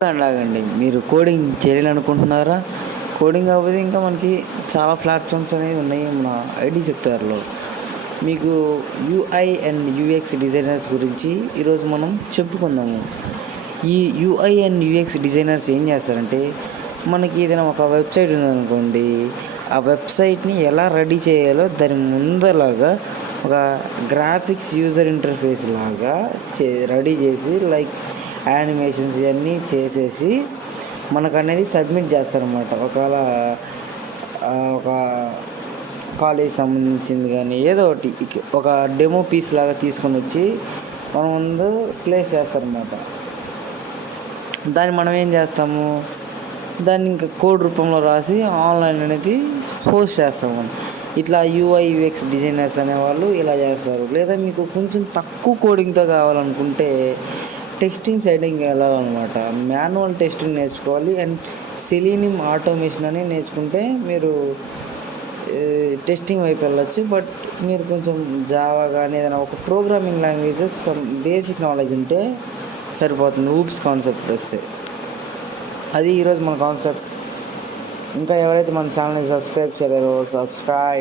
అలాగండి. మీరు కోడింగ్ చేయాలనుకుంటున్నారా? కోడింగ్ కాకపోతే ఇంకా మనకి చాలా ప్లాట్‌ఫామ్స్ అనేవి ఉన్నాయి మన ఐటీ సెక్టార్‌లో. మీకు యూఐ అండ్ యూఎక్స్ డిజైనర్స్ గురించి ఈరోజు మనం చెప్పుకుందాము. ఈ యూఐ అండ్ యూఎక్స్ డిజైనర్స్ ఏం చేస్తారంటే, మనకి ఏదైనా ఒక వెబ్‌సైట్ ఉందనుకోండి, ఆ వెబ్‌సైట్‌ని ఎలా రెడీ చేయాలో దాని ముందలగా ఒక గ్రాఫిక్స్ యూజర్ ఇంటర్ఫేస్ లాగా రెడీ చేసి లైక్ యానిమేషన్స్ ఇవన్నీ చేసేసి మనకనేది సబ్మిట్ చేస్తారనమాట. ఒకవేళ ఒక కాలేజ్ సంబంధించింది కానీ ఏదో ఒకటి ఒక డెమో పీస్ లాగా తీసుకొని వచ్చి మన ముందు ప్లేస్ చేస్తారనమాట. దాన్ని మనం ఏం చేస్తాము, దాన్ని ఇంకా కోడ్ రూపంలో రాసి ఆన్లైన్ అనేది పోస్ట్ చేస్తాము మనం. ఇట్లా యూఐ యూఎక్స్ డిజైనర్స్ అనేవాళ్ళు ఇలా చేస్తారు. లేదా మీకు కొంచెం తక్కువ కోడింగ్తో కావాలనుకుంటే టెస్టింగ్ సైడింగ్ వెళ్ళాలన్నమాట. మాన్యువల్ టెస్టింగ్ నేర్చుకోవాలి అండ్ సెలీనియం ఆటోమేషన్ అని నేర్చుకుంటే మీరు టెస్టింగ్ వైపు వెళ్ళచ్చు. బట్ మీరు కొంచెం జావా కానీ ఏదైనా ఒక programming languages some basic knowledge ఉంటే సరిపోతుంది. ఊప్స్ కాన్సెప్ట్ వస్తే అది ఈరోజు మన కాన్సెప్ట్. ఇంకా ఎవరైతే మన ఛానల్ని సబ్స్క్రైబ్ చేయలేదో సబ్స్క్రైబ్.